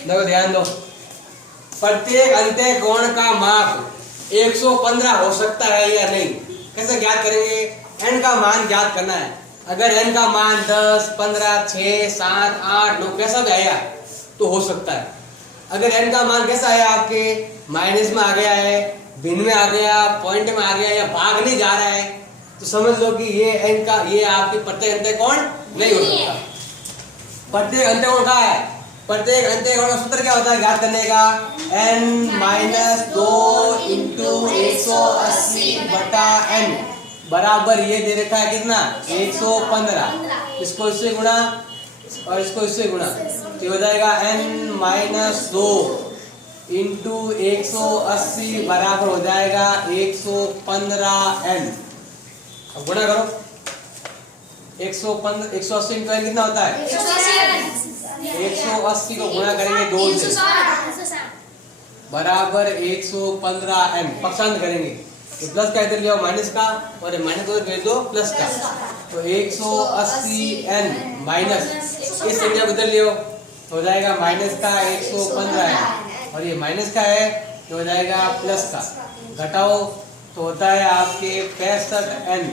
देखो ध्यान दो, प्रत्येक अंत्य कोण का माप 115 हो सकता है या नहीं। कैसे ज्ञात करेंगे? n का मान ज्ञात करना है। अगर n का मान 10, 15, 6, 7, 8, 9 कैसा भी आया तो हो सकता है। अगर n का मान कैसा है आपके माइनस में आ गया है, भिन्न में आ गया, पॉइंट में आ गया या भाग नहीं जा रहा है तो समझ लो कि ये आपकी प्रत्येक अंत्य कोण नहीं हो सकता। प्रत्येक अंत्य कोण का है, प्रत्येक अंत्य कोण का सूत्र क्या होता है ज्ञात करने का? n-2 इंटू 180 बटा n बराबर ये दे रखा है कितना? 115। इसको इससे गुणा और इसको इससे गुणा तो हो जाएगा n-2 इंटू 180 बराबर हो जाएगा 115n। अब गुणा करो, 180 इंटू n कितना होता है? 180 को गुणा करेंगे 2 से बराबर 115n। पक्षांत करेंगे तो प्लस का इधर ले आओ माइनस का और माइनस को भेज दो प्लस का, तो 180n माइनस इस संख्या को इधर ले आओ तो हो जाएगा माइनस का 115n और ये माइनस का है तो हो जाएगा प्लस का। घटाओ तो होता है आपके 65n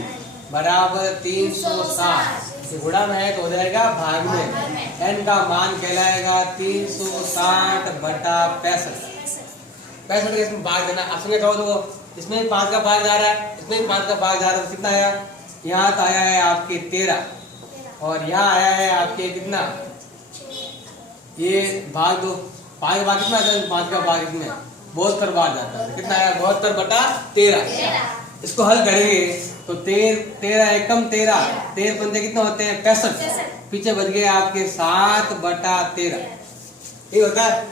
बराबर 360। गुणा में है तो हो जाएगा भाग में। n का मान कहलाएगा 360 बटा 65। 65 के इसमें भाग देना। आप संख्या कहो तो इसमें भी 5 का भाग जा रहा है, इसमें भी 5 का भाग जा रहा है तो कितना आया? यहाँ तो आया है आपके 13 और यहाँ आया है आपके कितना? ये भाग दो, 5 का भाग कितना आता है? 5 का भाग इसमें 72 बार जाता है। कितना आया? 72 बटा 13। इसको हल करेंगे तो 13 एकम 13, 13 पंजे कितना होते हैं? 65। पीछे बच गए आपके 7 बटा 13। ये होता है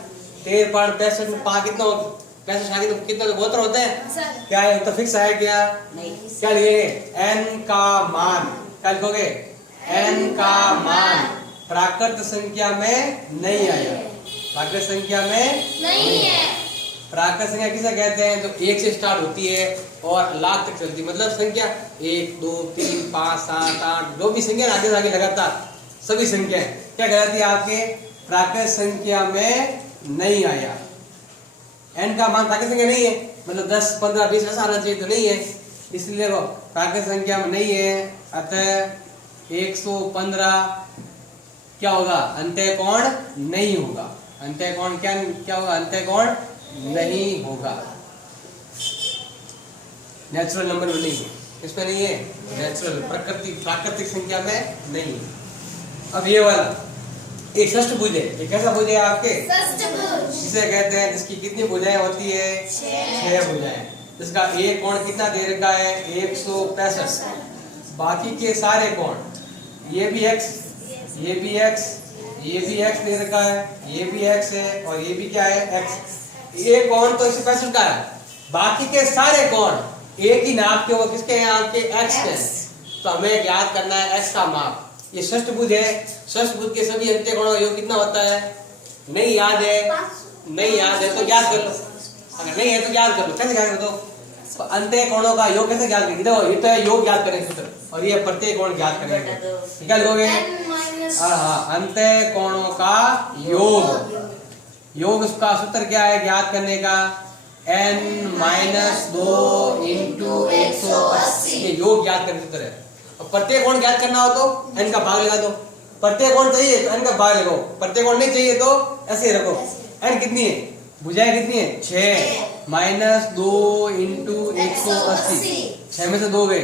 13.65 में 5 कितना होता है? 65 कितना? 72 होते हैं। क्या है तो फिक्स है क्या? नहीं। क्या लिखेंगे? n का मान क्या लिखोगे? n का मान प्राकृत संख्या में नहीं आया, प्राकृत संख्या में नहीं है। प्राकृत संख्या किसे कहते हैं? जो 1 से स्टार्ट होती है और लाख तक चलती है। मतलब संख्या 1, 2, 3, 5, 7, 8 जो भी संख्या आगे से आगे लगातार सभी संख्याएं क्या कहलाती है? आपके प्राकृत संख्या में नहीं आया। n का मान प्राकृत संख्या नहीं है, मतलब 10, 15, 20 ऐसा आना चाहिए तो नहीं है, इसलिए वो प्राकृत संख्या में नहीं है। अतः 115 क्या होगा? अंत्य कोण नहीं होगा। अंत्य कोण क्या होगा? अंत्य कोण नहीं होगा। नेचुरल नंबर में नहीं है, इसमें नहीं है नेचुरल, प्राकृतिक संख्या में नहीं है। अब ये वाला एक षष्ठ भुज है। ये कैसा भुज है आपके? जिसे कहते हैं जिसकी कितनी भुजाएं होती है? 6 भुजाएं। जिसका एक कोण कितना दे रखा है? 165। बाकी के सारे कोण, ये भी x, ये भी x, ये भी x दे रखा है, ये भी x है और ये भी क्या है? x। ये कोण तो 165 का है, बाकी के सारे कोण एक ही नाप के, वो किसके हैं? आपके x के। तो हमें ज्ञात करना है x का माप। ये षष्ठ भुज है। षष्ठ भुज के सभी अंत्य कोणों का योग कितना होता है? नहीं याद है? नहीं याद है तो ज्ञात कर लो। अगर नहीं है तो ज्ञात कर लो। कैसे ज्ञात कर दो? तो अंत्य कोणों का योग कैसे ज्ञात करेंगे? देखो ये तो है योग ज्ञात करेंगे सूत्र और ये प्रत्येक कोण ज्ञात करेंगे। क्या लिखोगे? अंत्य कोणों का योग। योग उसका सूत्र क्या है ज्ञात करने का? n-2 into 180। ये योग ज्ञात करने सूत्र है। और प्रत्येक कोण ज्ञात करना हो तो n का भाग लगा दो। प्रत्येक कोण चाहिए तो n का भाग लगाओ, प्रत्येक कोण नहीं चाहिए तो ऐसे ही रखो। n कितनी है? भुजाएं कितनी है? 6 -2 इंटू 180। 6 में से 2 गए,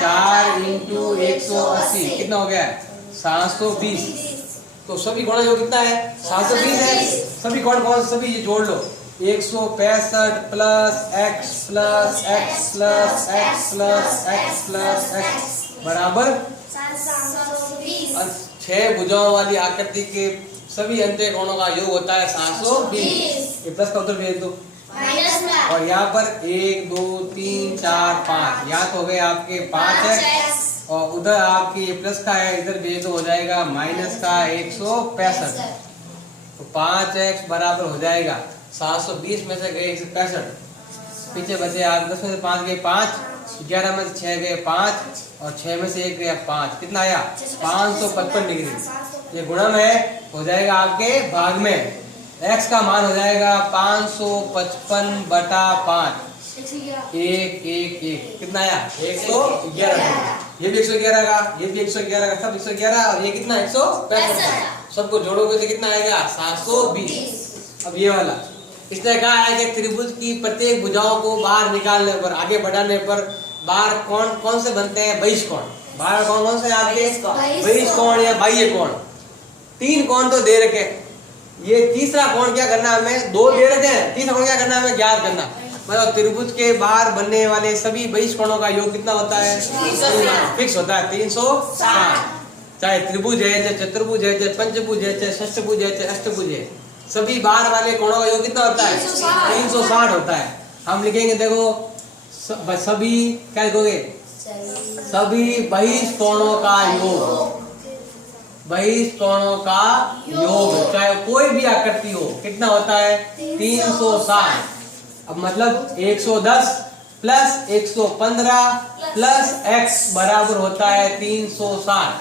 4 इंटू 180 कितना हो गया? 720। तो सभी कोण जो कितना है? 720 है। सभी कोण कौन? सभी ये जोड़ लो, 165 plus x plus x plus x plus x plus x बराबर 6 भुजाओं वाली आकृति के सभी अंत्य कोणों का योग होता है 720। ये प्लस का उत्तर भेज दो। और यहाँ पर 1, 2, 3, 4, 5 यहाँ तो हो गए आपके 5x और उधर आपके ये प्लस का है, इधर भेज दो, हो जाएगा माइनस का 165। तो 5x बराबर हो जाएगा 720 में से गए 165, पीछे बचे आप 10 में से 5 गए 5, 11 में से 6 गए 5 और 6 में से 1 गया 5। कितना आया? 555 डिग्री। ये गुणन है, हो जाएगा आपके भाग में। x का मान हो जाएगा 555/5। 111 कितना आया? 111। ये भी 111 का, ये भी 111 का, सब 111 और ये कितना 165। सबको जोड़ोगे तो कितना आएगा? 720। अब ये वाला इसने कहा है कि त्रिभुज की प्रत्येक भुजाओं को बाहर निकालने पर, आगे बढ़ाने पर बाहर कौन कौन से बनते हैं? बहिष कोण। बाहर कौन कौन से आपके? बहिष कोण या बाह्य कोण। 3 कोण तो दे रखे, ये तीसरा कोण क्या करना हमें? 2 दे रखे हैं, तीसरा कोण क्या करना हमें? ज्ञात करना। मतलब त्रिभुज के बाहर बनने वाले सभी बहिष कोणों का योग कितना होता है? फिक्स होता है 360। चाहे त्रिभुज है, चाहे चतुर्भुज है, चाहे पंचभुज है, चाहे षष्ठभुज है, चाहे अष्टभुज है, सभी बाहर वाले कोणों का योग कितना होता है? 360 होता है। हम लिखेंगे देखो सभी, क्या लिखोगे? सभी बहिष कोणों का योग। बहिष कोणों का योग चाहे कोई भी आकृति हो कितना होता है? 360। अब मतलब 110 प्लस 115 प्लस x बराबर होता है 360।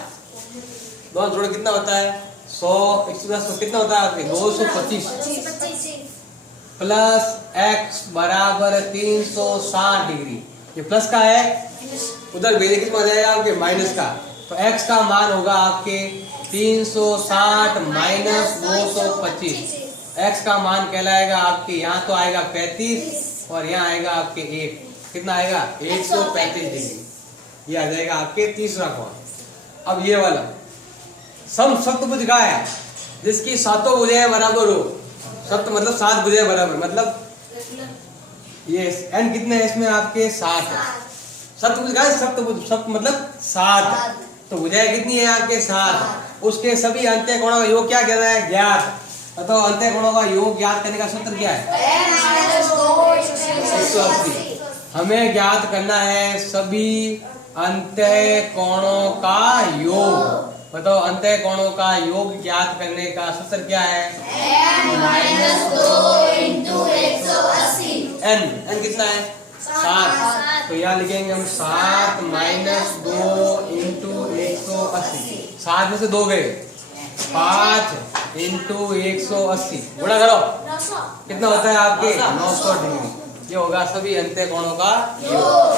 दोनों जोड़ कितना होता है? 100 110 कितना होता है आपके? 225 प्लस x बराबर 360 डिग्री। ये प्लस का है, उधर वेरिएबल कितना हो जाएगा आपके? माइनस का। तो x का मान होगा आपके 360 माइनस 225। x का मान कहलाएगा आपके, यहाँ तो आएगा 35 और यहाँ आएगा आपके 1। कितना आएगा? 135 डिग्री। ये आ जाएगा आपके तीसरा कोण। अब ये वाला सप्तभुज का है जिसकी 7 भुजाएं बराबर हो। सप्त मतलब 7 भुजाएं बराबर, मतलब ये n कितने है इसमें आपके? 7 है। सप्तभुज का है, सप्तभुज, सप्त मतलब 7। तो भुजाएं कितनी है आपके? 7। उसके सभी अंत्य कोणों का योग क्या कह रहा है? ज्ञात। तो अंत्य कोणों का योग ज्ञात करने का सूत्र क्या है? 180। हमें ज्ञात करना है सभी अंत्य कोणों का योग। बताओ अंत्य कोणों का योग ज्ञात करने का सूत्र क्या है? n कितना है? 7। तो यहाँ लिखेंगे हम 7 माइनस 2 इंटू 180। 7 में से 2 गए, 5 इंटू 180 गुणा करो, कितना होता है आपके? 900 डिग्री। ये होगा सभी अंत्य कोणों का योग।